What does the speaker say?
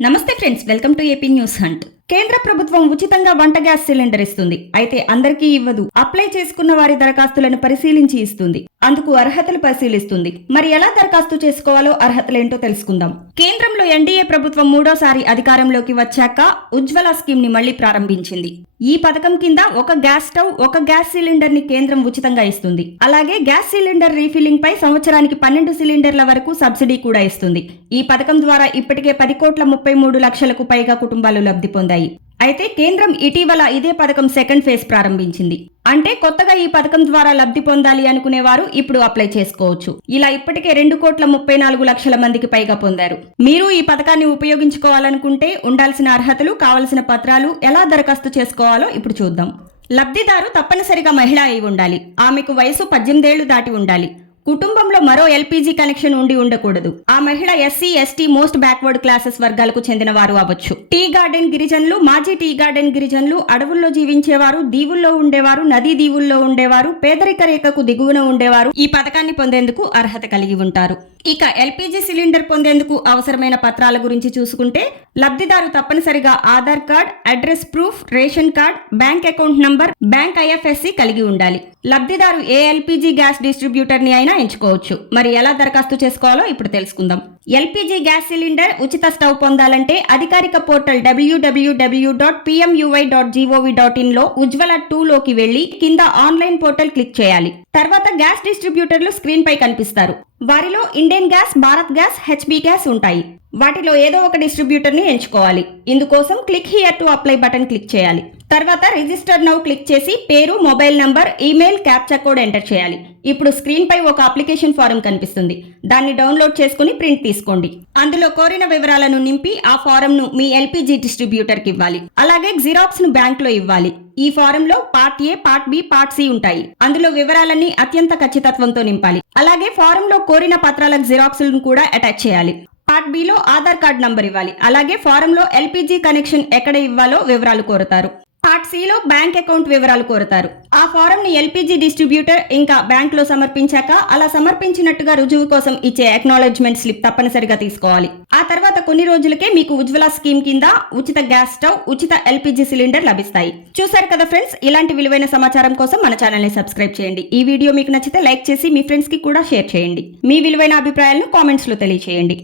నమస్తే friends, welcome to AP news hunt. కేంద్ర ప్రభుత్వం ఉచితంగా వంట గ్యాస్ సిలిండర్ ఇస్తుంది. అయితే అందరికీ ఇవ్వదు. అప్లై చేసుకున్న వారి దరఖాస్తులను పరిశీలించి ఇస్తుంది. అందుకు అర్హతలు పరిశీలిస్తుంది. మరి ఎలా దరఖాస్తు చేసుకోవాలో అర్హతలేంటో తెలుసుకుందాం. కేంద్రంలో ఎన్డీఏ ప్రభుత్వం మూడోసారి అధికారంలోకి వచ్చాక ఉజ్వల స్కీమ్ ని మళ్లీ ప్రారంభించింది. ఈ పథకం కింద ఒక గ్యాస్ స్టవ్, ఒక గ్యాస్ సిలిండర్ ని కేంద్రం ఉచితంగా ఇస్తుంది. అలాగే గ్యాస్ సిలిండర్ రీఫిల్లింగ్ పై సంవత్సరానికి 12 సిలిండర్ల వరకు సబ్సిడీ కూడా ఇస్తుంది. ఈ పథకం ద్వారా ఇప్పటికే 10,33,00,000కు పైగా కుటుంబాలు లబ్ధి పొందాయి. అయితే కేంద్రం ఇటీవల ఇదే పథకం సెకండ్ ఫేజ్ ప్రారంభించింది. అంటే కొత్తగా ఈ పథకం ద్వారా లబ్ధి పొందాలి అనుకునేవారు ఇప్పుడు అప్లై చేసుకోవచ్చు. ఇలా ఇప్పటికే 2,34,00,000 మందికి పైగా పొందారు. మీరు ఈ పథకాన్ని ఉపయోగించుకోవాలనుకుంటే ఉండాల్సిన అర్హతలు, కావలసిన పత్రాలు, ఎలా దరఖాస్తు చేసుకోవాలో ఇప్పుడు చూద్దాం. లబ్ధిదారు తప్పనిసరిగా మహిళ అయి ఉండాలి. ఆమెకు వయసు 18 ఏళ్లు దాటి ఉండాలి. కుటుంబంలో మరో ఎల్పీజీ కనెక్షన్ ఉండి ఉండకూడదు. ఆ మహిళ SC, ST, most backward classes వర్గాలకు చెందిన వారు అవ్వచ్చు. టీ గార్డెన్ గిరిజనులు, మాజీ టీ గార్డెన్ గిరిజనులు, అడవుల్లో జీవించేవారు, దీవుల్లో ఉండేవారు, నదీ దీవుల్లో ఉండేవారు, పేదరిక రేఖకు దిగువన ఉండేవారు ఈ పథకాన్ని పొందేందుకు అర్హత కలిగి ఉంటారు. ఇక ఎల్పీజీ సిలిండర్ పొందేందుకు అవసరమైన పత్రాల గురించి చూసుకుంటే లబ్ధిదారు తప్పనిసరిగా Aadhaar card, address proof, ration card, bank account number, bank IFSC కలిగి ఉండాలి. లబ్ధిదారు ఏ ఎల్పీజీ గ్యాస్ డిస్ట్రిబ్యూటర్ ని అయినా ఎంచుకోవచ్చు. మరి ఎలా దరఖాస్తు చేసుకోవాలో ఇప్పుడు తెలుసుకుందాం. ఎల్పీజీ గ్యాస్ సిలిండర్ ఉచిత స్టవ్ పొందాలంటే అధికారిక పోర్టల్ www.pmui.gov.in లో ఉజ్వల 2 లోకి వెళ్లి కింద ఆన్లైన్ పోర్టల్ క్లిక్ చేయాలి. తర్వాత గ్యాస్ డిస్ట్రిబ్యూటర్లు స్క్రీన్ పై కనిపిస్తారు. వారిలో Indian gas, Bharat gas, HP gas ఉంటాయి. వాటిలో ఏదో ఒక డిస్ట్రిబ్యూటర్ ని ఎంచుకోవాలి. ఇందుకోసం click here to apply button click చేయాలి. తర్వాత రిజిస్టర్ నౌ క్లిక్ చేసి పేరు, mobile number, email, captcha code enter చేయాలి. ఇప్పుడు స్క్రీన్ పై ఒక అప్లికేషన్ ఫారం కనిపిస్తుంది. దాన్ని డౌన్లోడ్ చేసుకుని ప్రింట్ తీసుకోండి. అందులో కోరిన వివరాలను నింపి ఆ ఫారం ను మీ ఎల్పీజీ డిస్ట్రిబ్యూటర్ కి ఇవ్వాలి. అలాగే జిరాక్స్ ను బ్యాంక్ లో ఇవ్వాలి. ఈ ఫారంలో part A, part B, part C ఉంటాయి. అందులో వివరాలన్నీ అత్యంత ఖచ్చితత్వంతో నింపాలి. అలాగే ఫారంలో కోరిన పత్రాల జిరాక్స్లను కూడా అటాచ్ చేయాలి. Part below Aadhaar card number ఇవ్వాలి. అలాగే ఫారంలో ఎల్పీజీ కనెక్షన్ ఎక్కడ ఇవ్వాలో వివరాలు కోరుతారు. పార్ట్ సిలో బ్యాంక్ అకౌంట్ వివరాలు కోరుతారు. ఆ ఫారం ని ఎల్పీజీ డిస్ట్రిబ్యూటర్ ఇంకా బ్యాంక్ లో సమర్పించాక అలా సమర్పించినట్టుగా రుజువు కోసం ఇచ్చే అక్నాలెడ్జ్మెంట్ స్లిప్ తప్పనిసరిగా తీసుకోవాలి. ఆ తర్వాత కొన్ని రోజులకే మీకు ఉజ్వల స్కీమ్ కింద ఉచిత గ్యాస్ స్టవ్, ఉచిత ఎల్పీజీ సిలిండర్ లభిస్తాయి. చూసారు కదా ఫ్రెండ్స్, ఇలాంటి విలువైన సమాచారం కోసం మన ఛానల్ ని సబ్స్క్రైబ్ చేయండి. ఈ వీడియో మీకు నచ్చితే లైక్ చేసి మీ ఫ్రెండ్స్ కి కూడా షేర్ చేయండి. మీ విలువైన అభిప్రాయాలను కామెంట్స్ లో తెలియజేయండి.